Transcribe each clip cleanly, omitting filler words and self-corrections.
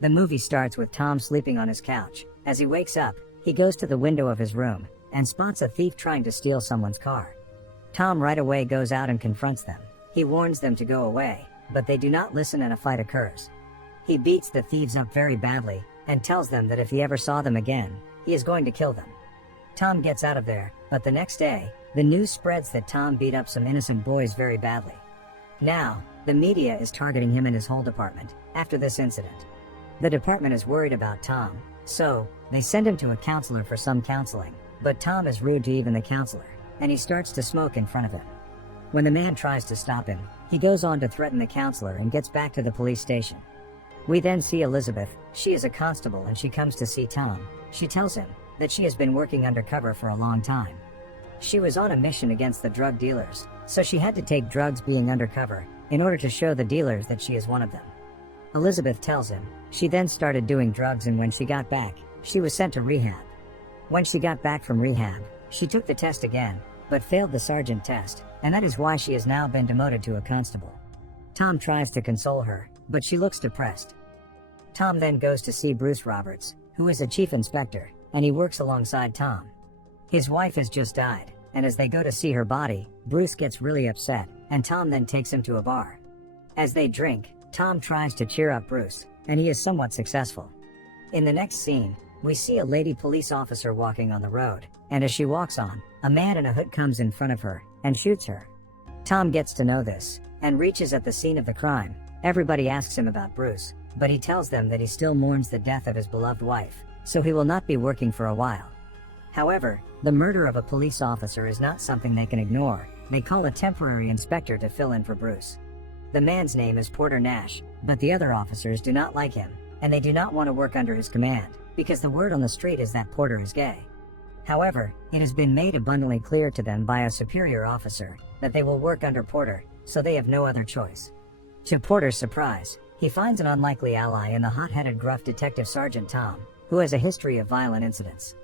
The movie starts with Tom sleeping on his couch. As he wakes up, he goes to the window of his room and spots a thief trying to steal someone's car. Tom right away goes out and confronts them. He warns them to go away, but they do not listen and a fight occurs. He beats the thieves up very badly and tells them that if he ever saw them again, he is going to kill them. Tom gets out of there, but the next day, the news spreads that Tom beat up some innocent boys very badly. Now, the media is targeting him and his whole department after this incident. The department is worried about Tom, so they send him to a counselor for some counseling, but Tom is rude to even the counselor, and he starts to smoke in front of him. When the man tries to stop him, he goes on to threaten the counselor and gets back to the police station. We then see Elizabeth. She is a constable and she comes to see Tom. She tells him that she has been working undercover for a long time. She was on a mission against the drug dealers, so she had to take drugs being undercover in order to show the dealers that she is one of them. Elizabeth tells him she then started doing drugs, and when she got back, she was sent to rehab. When she got back from rehab, she took the test again, but failed the sergeant test, and that is why she has now been demoted to a constable. Tom tries to console her, but she looks depressed. Tom then goes to see Bruce Roberts, who is a chief inspector, and he works alongside Tom. His wife has just died, and as they go to see her body, Bruce gets really upset, and Tom then takes him to a bar. As they drink, Tom tries to cheer up Bruce, and he is somewhat successful. In the next scene, we see a lady police officer walking on the road, and as she walks on, a man in a hood comes in front of her and shoots her. Tom gets to know this and reaches at the scene of the crime. Everybody asks him about Bruce, but he tells them that he still mourns the death of his beloved wife, so he will not be working for a while. However, the murder of a police officer is not something they can ignore. They call a temporary inspector to fill in for Bruce. The man's name is Porter Nash, but the other officers do not like him, and they do not want to work under his command, because the word on the street is that Porter is gay. However, it has been made abundantly clear to them by a superior officer that they will work under Porter, so they have no other choice. To Porter's surprise, he finds an unlikely ally in the hot-headed gruff Detective Sergeant Tom, who has a history of violent incidents.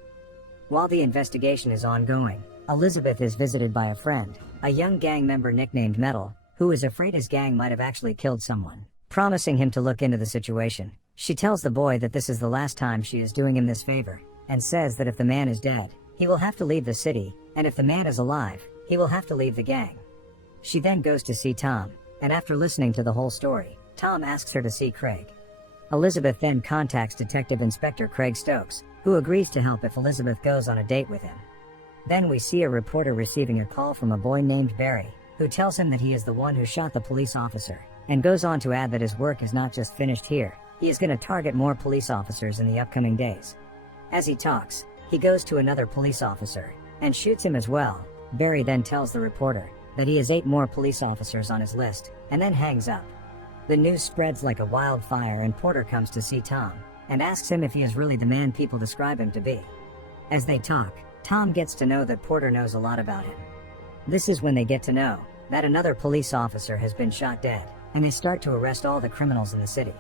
While the investigation is ongoing, Elizabeth is visited by a friend, a young gang member nicknamed Metal, who is afraid his gang might have actually killed someone. Promising him to look into the situation, she tells the boy that this is the last time she is doing him this favor, and says that if the man is dead, he will have to leave the city, and if the man is alive, he will have to leave the gang. She then goes to see Tom, and after listening to the whole story, Tom asks her to see Craig. Elizabeth then contacts Detective Inspector Craig Stokes, who agrees to help if Elizabeth goes on a date with him. Then we see a reporter receiving a call from a boy named Barry, who tells him that he is the one who shot the police officer, and goes on to add that his work is not just finished here, he is going to target more police officers in the upcoming days. As he talks, he goes to another police officer, and shoots him as well. Barry then tells the reporter that he has 8 more police officers on his list, and then hangs up. The news spreads like a wildfire, and Porter comes to see Tom, and asks him if he is really the man people describe him to be. As they talk, Tom gets to know that Porter knows a lot about him. This is when they get to know that another police officer has been shot dead, and they start to arrest all the criminals in the city.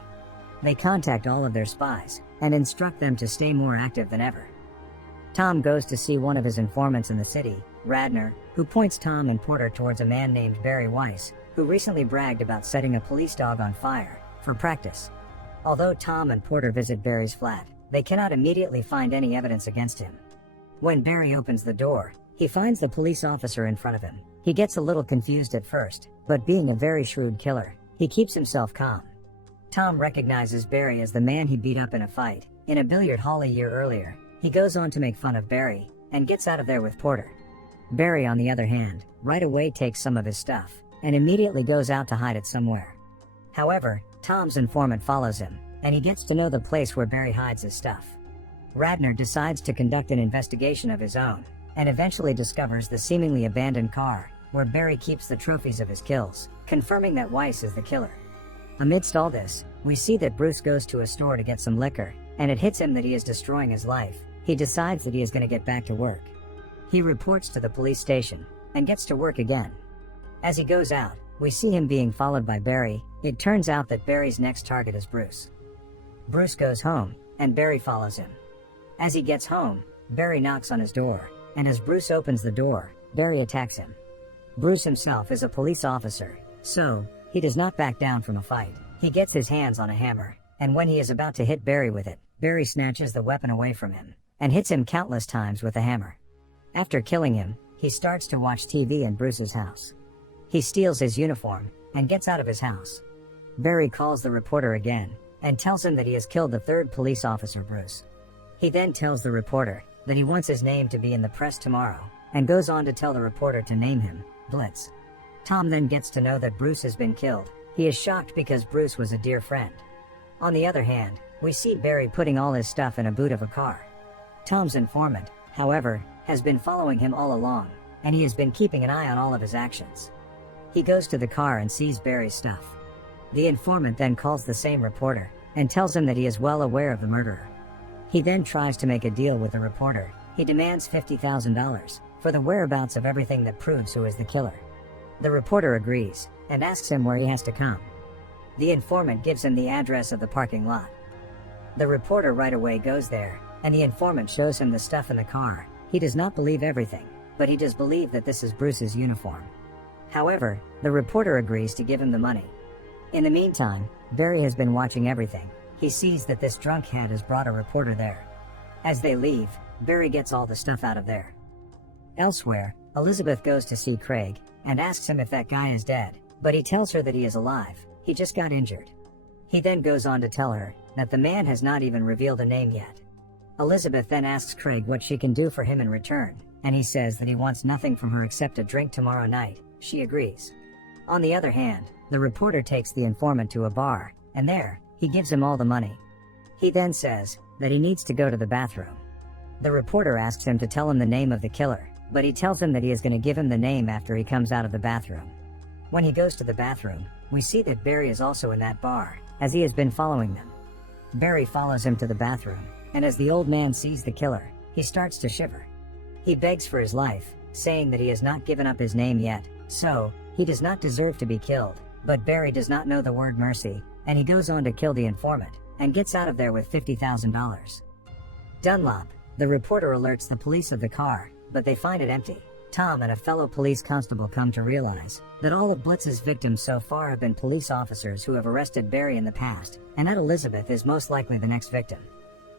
They contact all of their spies, and instruct them to stay more active than ever. Tom goes to see one of his informants in the city, Radner, who points Tom and Porter towards a man named Barry Weiss, who recently bragged about setting a police dog on fire for practice. Although Tom and Porter visit Barry's flat, they cannot immediately find any evidence against him. When Barry opens the door, he finds the police officer in front of him. He gets a little confused at first, but being a very shrewd killer, he keeps himself calm. Tom recognizes Barry as the man he beat up in a fight in a billiard hall a year earlier. He goes on to make fun of Barry, and gets out of there with Porter. Barry, on the other hand, right away takes some of his stuff, and immediately goes out to hide it somewhere. However, Tom's informant follows him, and he gets to know the place where Barry hides his stuff. Radner decides to conduct an investigation of his own, and eventually discovers the seemingly abandoned car, where Barry keeps the trophies of his kills, confirming that Weiss is the killer. Amidst all this, we see that Bruce goes to a store to get some liquor, and it hits him that he is destroying his life. He decides that he is going to get back to work. He reports to the police station, and gets to work again. As he goes out, we see him being followed by Barry. It turns out that Barry's next target is Bruce. Bruce goes home, and Barry follows him. As he gets home, Barry knocks on his door, and as Bruce opens the door, Barry attacks him. Bruce himself is a police officer, so he does not back down from a fight. He gets his hands on a hammer, and when he is about to hit Barry with it, Barry snatches the weapon away from him and hits him countless times with a hammer. After killing him, he starts to watch TV in Bruce's house. He steals his uniform and gets out of his house. Barry calls the reporter again and tells him that he has killed the third police officer, Bruce. He then tells the reporter that he wants his name to be in the press tomorrow and goes on to tell the reporter to name him Blitz. Tom then gets to know that Bruce has been killed. He is shocked because Bruce was a dear friend. On the other hand, we see Barry putting all his stuff in a boot of a car. Tom's informant, however, has been following him all along, and he has been keeping an eye on all of his actions. He goes to the car and sees Barry's stuff. The informant then calls the same reporter and tells him that he is well aware of the murderer. He then tries to make a deal with the reporter. He demands $50,000 for the whereabouts of everything that proves who is the killer. The reporter agrees and asks him where he has to come. The informant gives him the address of the parking lot. The reporter right away goes there, and the informant shows him the stuff in the car. He does not believe everything, but he does believe that this is Bruce's uniform. However, the reporter agrees to give him the money. In the meantime, Barry has been watching everything. He sees that this drunkhead has brought a reporter there. As they leave, Barry gets all the stuff out of there. Elsewhere, Elizabeth goes to see Craig and asks him if that guy is dead, but he tells her that he is alive. He just got injured. He then goes on to tell her that the man has not even revealed a name yet. Elizabeth then asks Craig what she can do for him in return, and he says that he wants nothing from her except a drink tomorrow night. She agrees. On the other hand, the reporter takes the informant to a bar, and there, he gives him all the money. He then says that he needs to go to the bathroom. The reporter asks him to tell him the name of the killer, but he tells him that he is going to give him the name after he comes out of the bathroom. When he goes to the bathroom, we see that Barry is also in that bar, as he has been following them. Barry follows him to the bathroom, and as the old man sees the killer, he starts to shiver. He begs for his life, saying that he has not given up his name yet, so he does not deserve to be killed, but Barry does not know the word mercy, and he goes on to kill the informant, and gets out of there with $50,000. Dunlop, the reporter, alerts the police of the car, but they find it empty. Tom and a fellow police constable come to realize that all of Blitz's victims so far have been police officers who have arrested Barry in the past, and that Elizabeth is most likely the next victim.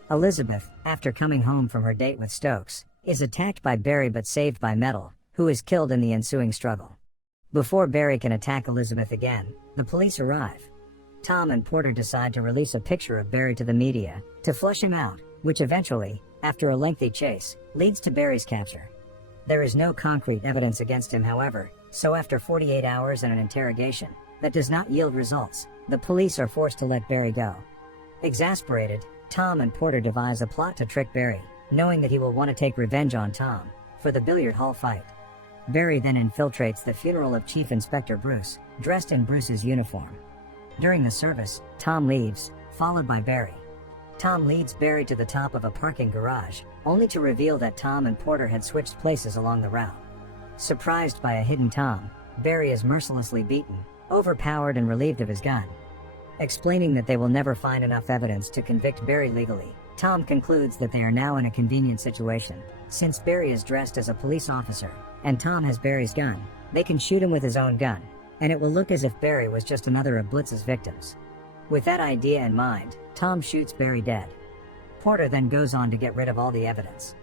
Elizabeth, after coming home from her date with Stokes, is attacked by Barry but saved by Metal, who is killed in the ensuing struggle. Before Barry can attack Elizabeth again, the police arrive. Tom and Porter decide to release a picture of Barry to the media to flush him out, which eventually, after a lengthy chase, leads to Barry's capture. There is no concrete evidence against him, however, so after 48 hours and an interrogation that does not yield results, the police are forced to let Barry go. Exasperated, Tom and Porter devise a plot to trick Barry, knowing that he will want to take revenge on Tom for the billiard hall fight. Barry then infiltrates the funeral of Chief Inspector Bruce, dressed in Bruce's uniform. During the service, Tom leaves, followed by Barry. Tom leads Barry to the top of a parking garage, only to reveal that Tom and Porter had switched places along the route. Surprised by a hidden Tom, Barry is mercilessly beaten, overpowered, and relieved of his gun. Explaining that they will never find enough evidence to convict Barry legally, Tom concludes that they are now in a convenient situation. Since Barry is dressed as a police officer, and Tom has Barry's gun, they can shoot him with his own gun, and it will look as if Barry was just another of Blitz's victims. With that idea in mind, Tom shoots Barry dead. Porter then goes on to get rid of all the evidence.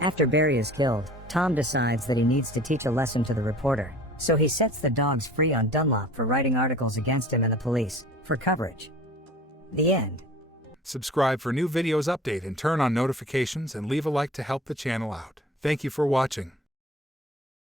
After Barry is killed, Tom decides that he needs to teach a lesson to the reporter, so he sets the dogs free on Dunlop for writing articles against him and the police, for coverage. The end. Subscribe for new videos update and turn on notifications and leave a like to help the channel out. Thank you for watching.